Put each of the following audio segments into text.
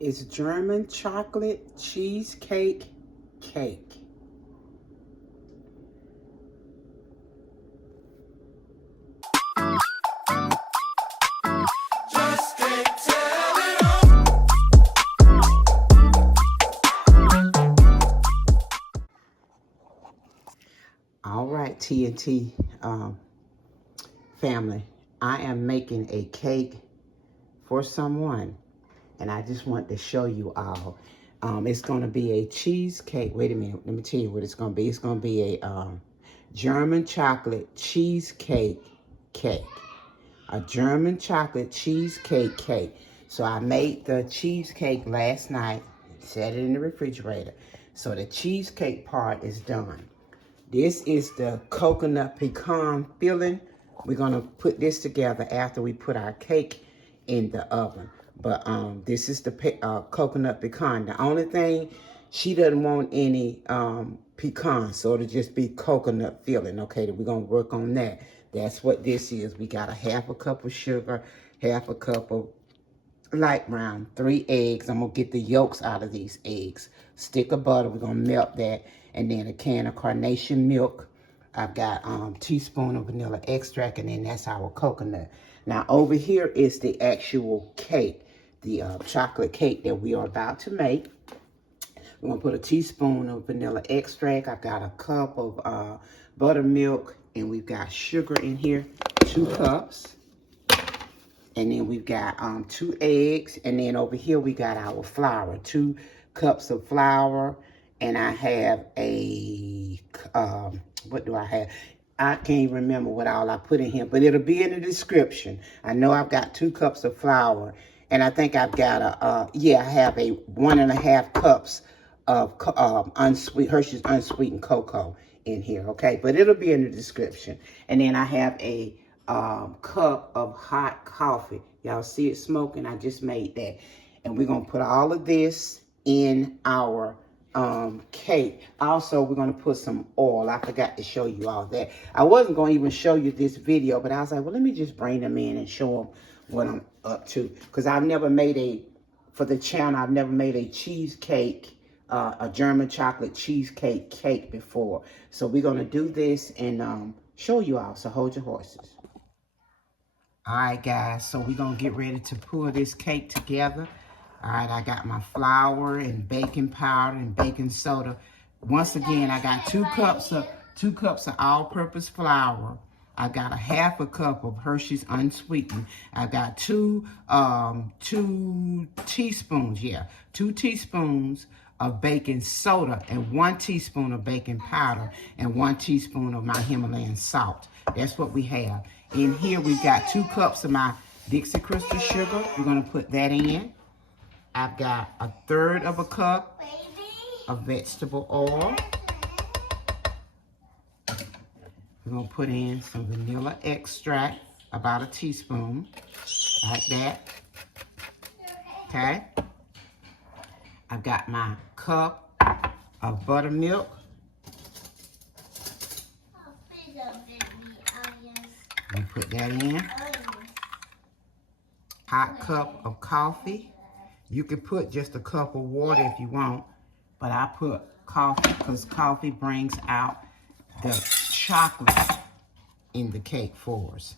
It's German chocolate cheesecake cake. All right, TNT family, I am making a cake for someone, and I just want to show you all. It's going to be a cheesecake. Wait a minute, let me tell you what it's going to be. It's going to be a German chocolate cheesecake cake. A German chocolate cheesecake cake. So I made the cheesecake last night, set it in the refrigerator. So the cheesecake part is done. This is the coconut pecan filling. We're gonna put this together after we put our cake in the oven. But this is the coconut pecan. The only thing, she doesn't want any pecan, so it'll just be coconut filling. Okay, we're gonna work on that. That's what this is. We got a half a cup of sugar, half a cup of light brown, 3 eggs. I'm gonna get the yolks out of these eggs. Stick of butter, we're gonna melt that, and then a can of carnation milk. I've got teaspoon of vanilla extract, and then that's our coconut. Now over here is the actual cake, the chocolate cake that we are about to make. We're gonna put a teaspoon of vanilla extract. I've got a cup of buttermilk, and we've got sugar in here, 2 cups. And then we've got 2 eggs. And then over here we got our flour, 2 cups of flour. And I have a, what do I have? I can't remember what all I put in here, but it'll be in the description. I know I've got 2 cups of flour. And I think I've got I have a 1.5 cups of Hershey's unsweetened cocoa in here, okay? But it'll be in the description. And then I have a cup of hot coffee. Y'all see it smoking? I just made that. And we're gonna put all of this in our cake. Also, we're gonna put some oil. I forgot to show you all that. I wasn't gonna even show you this video, but I was like, well, let me just bring them in and show them what I'm up to. Because I've never made for the channel, I've never made a cheesecake, a German chocolate cheesecake cake before. So we're gonna do this and show you all, so hold your horses. All right, guys, so we're going to get ready to pour this cake together. All right, I got my flour and baking powder and baking soda. Once again, I got 2 cups of all-purpose flour. I got a half a cup of Hershey's unsweetened. I got 2 teaspoons, 2 teaspoons of baking soda and 1 teaspoon of baking powder and 1 teaspoon of my Himalayan salt. That's what we have. In here, we've got 2 cups of my Dixie Crystal sugar. We're gonna put that in. I've got 1/3 of a cup of vegetable oil. We're gonna put in some vanilla extract, about 1 teaspoon, like that. Okay. I've got my cup of buttermilk. I'm gonna put that in. Hot cup of coffee. You can put just a cup of water if you want, but I put coffee because coffee brings out the chocolate in the cake for us.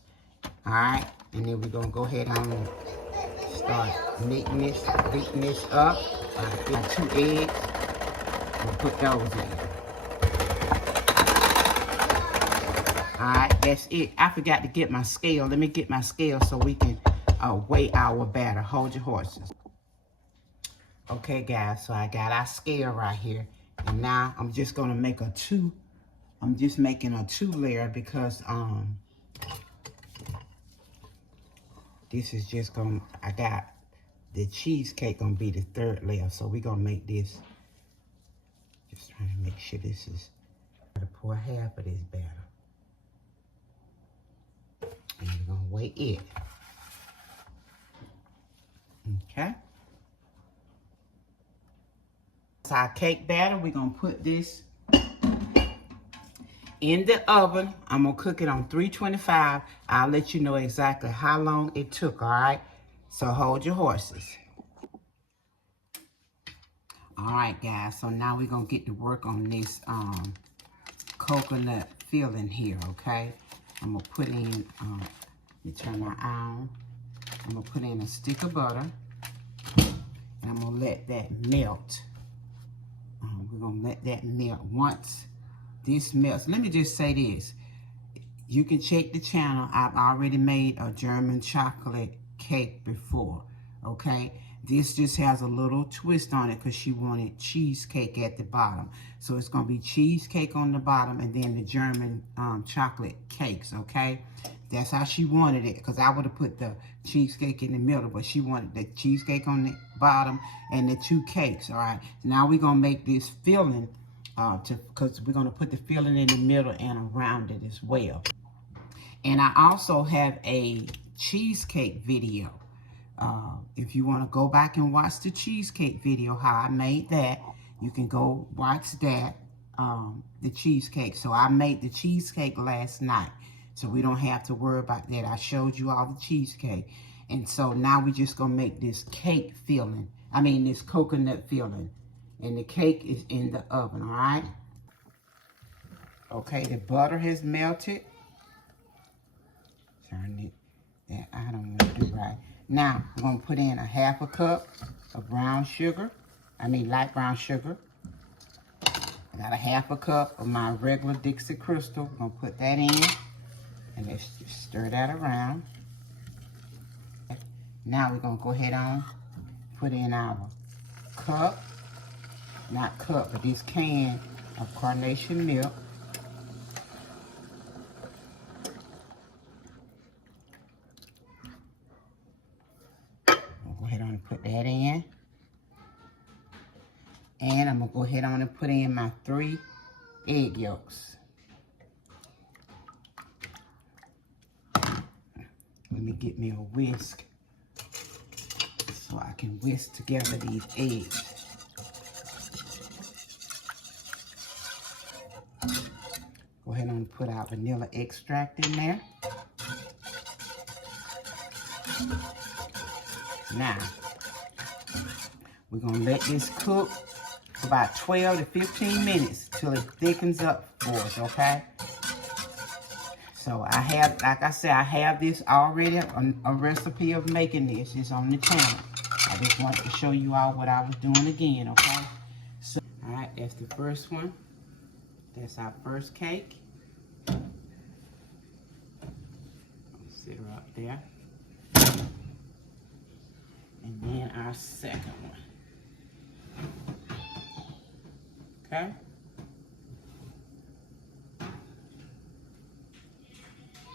All right, and then we're gonna go ahead and start beating this up. I got 2 eggs. We'll put those in. All right, that's it. I forgot to get my scale. Let me get my scale so we can weigh our batter. Hold your horses. Okay, guys, so I got our scale right here. And now I'm just gonna make a 2. I'm just making a 2 layer because this is just gonna, I got the cheesecake gonna be the 3rd layer. So we're gonna make this, just trying to make sure this is, I'm gonna pour half of this batter. And we're gonna weigh it. Okay. That's our cake batter. We're gonna put this in the oven. I'm gonna cook it on 325. I'll let you know exactly how long it took, all right? So hold your horses. All right, guys, so now we're going to get to work on this coconut filling here, okay? I'm going to put in, let me turn my eye on. I'm going to put in a stick of butter, and I'm going to let that melt. We're going to let that melt. Once this melts, let me just say this. You can check the channel. I've already made a German chocolate cake before, okay? This just has a little twist on it because she wanted cheesecake at the bottom. So it's going to be cheesecake on the bottom and then the German chocolate cakes, okay? That's how she wanted it, because I would have put the cheesecake in the middle, but she wanted the cheesecake on the bottom and the two cakes, all right? Now we're going to make this filling, because we're going to put the filling in the middle and around it as well. And I also have a cheesecake video. If you want to go back and watch the cheesecake video, how I made that, you can go watch that, the cheesecake. So I made the cheesecake last night, so we don't have to worry about that. I showed you all the cheesecake. And so now we're just going to make this cake filling. I mean, this coconut filling. And the cake is in the oven, all right? Okay, the butter has melted. Turn it. That I don't want to do right. Now, I'm going to put in a half a cup of brown sugar. I mean, light brown sugar. I got a half a cup of my regular Dixie Crystal. I'm going to put that in. And let's just stir that around. Now, we're going to go ahead on, put in our cup. Not cup, but this can of carnation milk. Go ahead on and put that in. And I'm going to go ahead on and put in my 3 egg yolks. Let me get me a whisk so I can whisk together these eggs. Go ahead and put our vanilla extract in there. Now, we're going to let this cook for about 12 to 15 minutes till it thickens up for us, okay? So I have, like I said, I have this already, a recipe of making this. It's on the channel. I just wanted to show you all what I was doing again, okay? So, all right, that's the first one. That's our first cake. Sit her up there. And then our second one. Okay?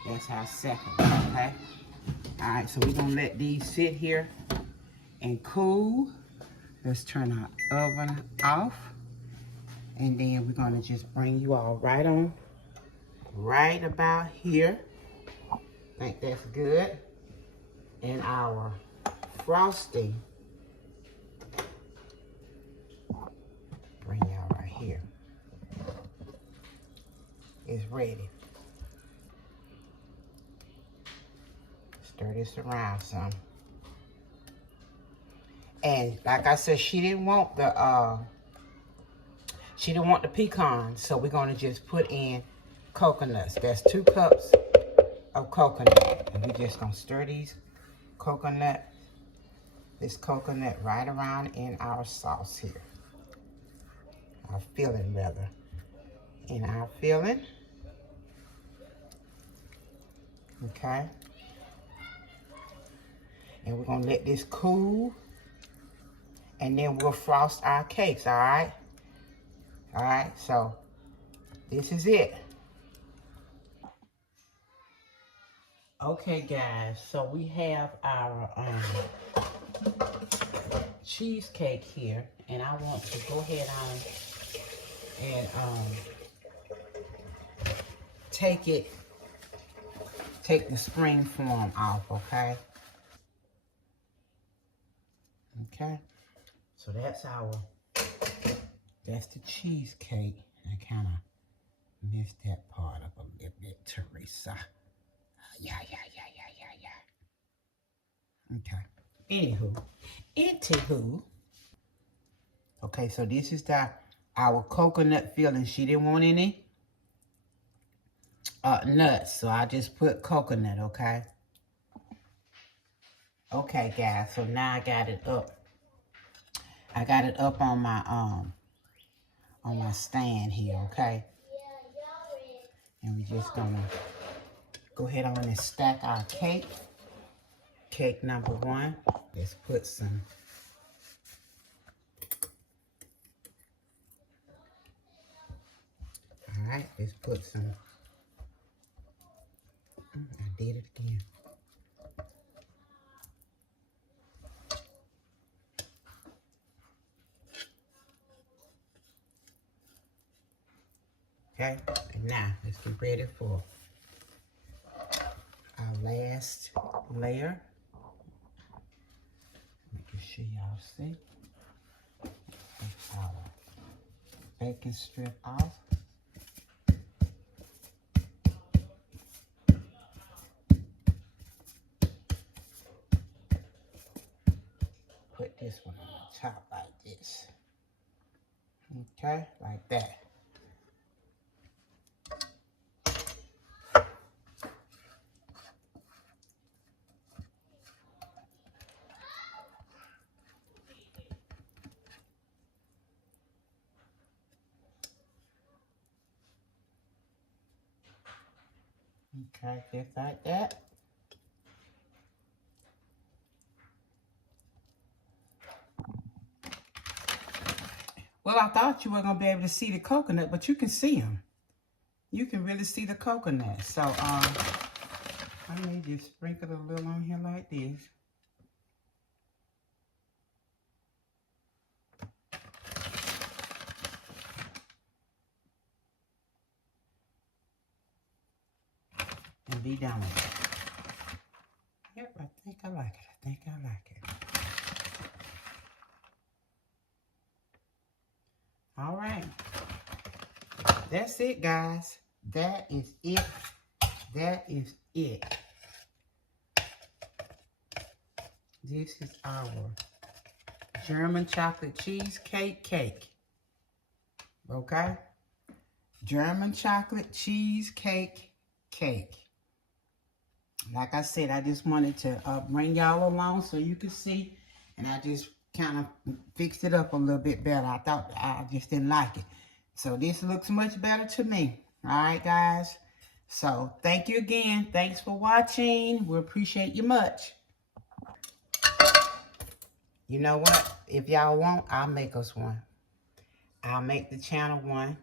That's our second one, okay? Alright, so we're going to let these sit here and cool. Let's turn our oven off. And then we're going to just bring you all right on, right about here. I think that's good. And our frosting, bring y'all right here, is ready. Stir this around some. And like I said, she didn't want the pecans, so we're gonna just put in coconuts. That's 2 cups of coconut, and we're just gonna stir this coconut right around in our sauce here. Our filling, rather. In our filling. Okay. And we're gonna let this cool, and then we'll frost our cakes, all right? All right, so this is it. Okay, guys, so we have our cheesecake here, and I want to go ahead on and take the spring form off, okay? Okay, so that's the cheesecake. I kind of missed that part up a little bit, Teresa. Yeah. Okay. Anywho. Okay, so this is our coconut filling. She didn't want any nuts, so I just put coconut, okay? Okay, guys, so now I got it up. I got it up on my stand here, okay? And we're just gonna go ahead on and stack our cake. Cake number 1. Let's put some. All right, let's put some. I did it again. Okay, and now let's get ready for our last layer. Make sure y'all see. Take our bacon strip off. Put this one on the top like this. Okay, like that. Okay, just like that. Well, I thought you were going to be able to see the coconut, but you can see them. You can really see the coconut. So, I may just sprinkle a little on here like this. And be done with it. Yep, I think I like it. I think I like it. All right. That's it, guys. That is it. That is it. This is our German chocolate cheesecake cake. Okay? German chocolate cheesecake cake. Like I said, I just wanted to bring y'all along so you could see. And I just kind of fixed it up a little bit better. I thought I just didn't like it. So this looks much better to me. All right, guys. So thank you again. Thanks for watching. We appreciate you much. You know what? If y'all want, I'll make us one. I'll make the channel one.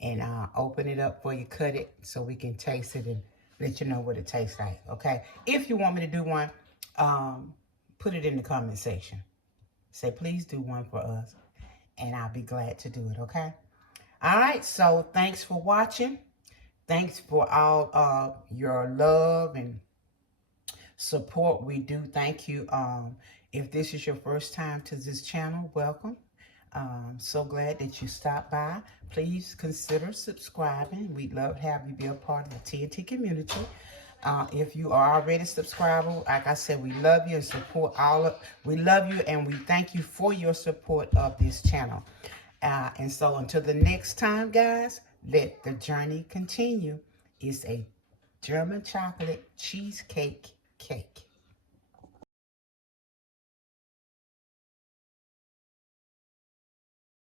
And I'll open it up for you, cut it, so we can taste it and let you know what it tastes like, okay? If you want me to do one, put it in the comment section. Say, please do one for us, and I'll be glad to do it, okay? All right, so thanks for watching. Thanks for all your love and support. We do thank you. If this is your first time to this channel, welcome. So glad that you stopped by. Please consider subscribing. We'd love to have you be a part of the TNT community. If you are already a subscriber, like I said, we love you and support we love you and we thank you for your support of this channel. And so until the next time, guys, let the journey continue. It's a German chocolate cheesecake cake.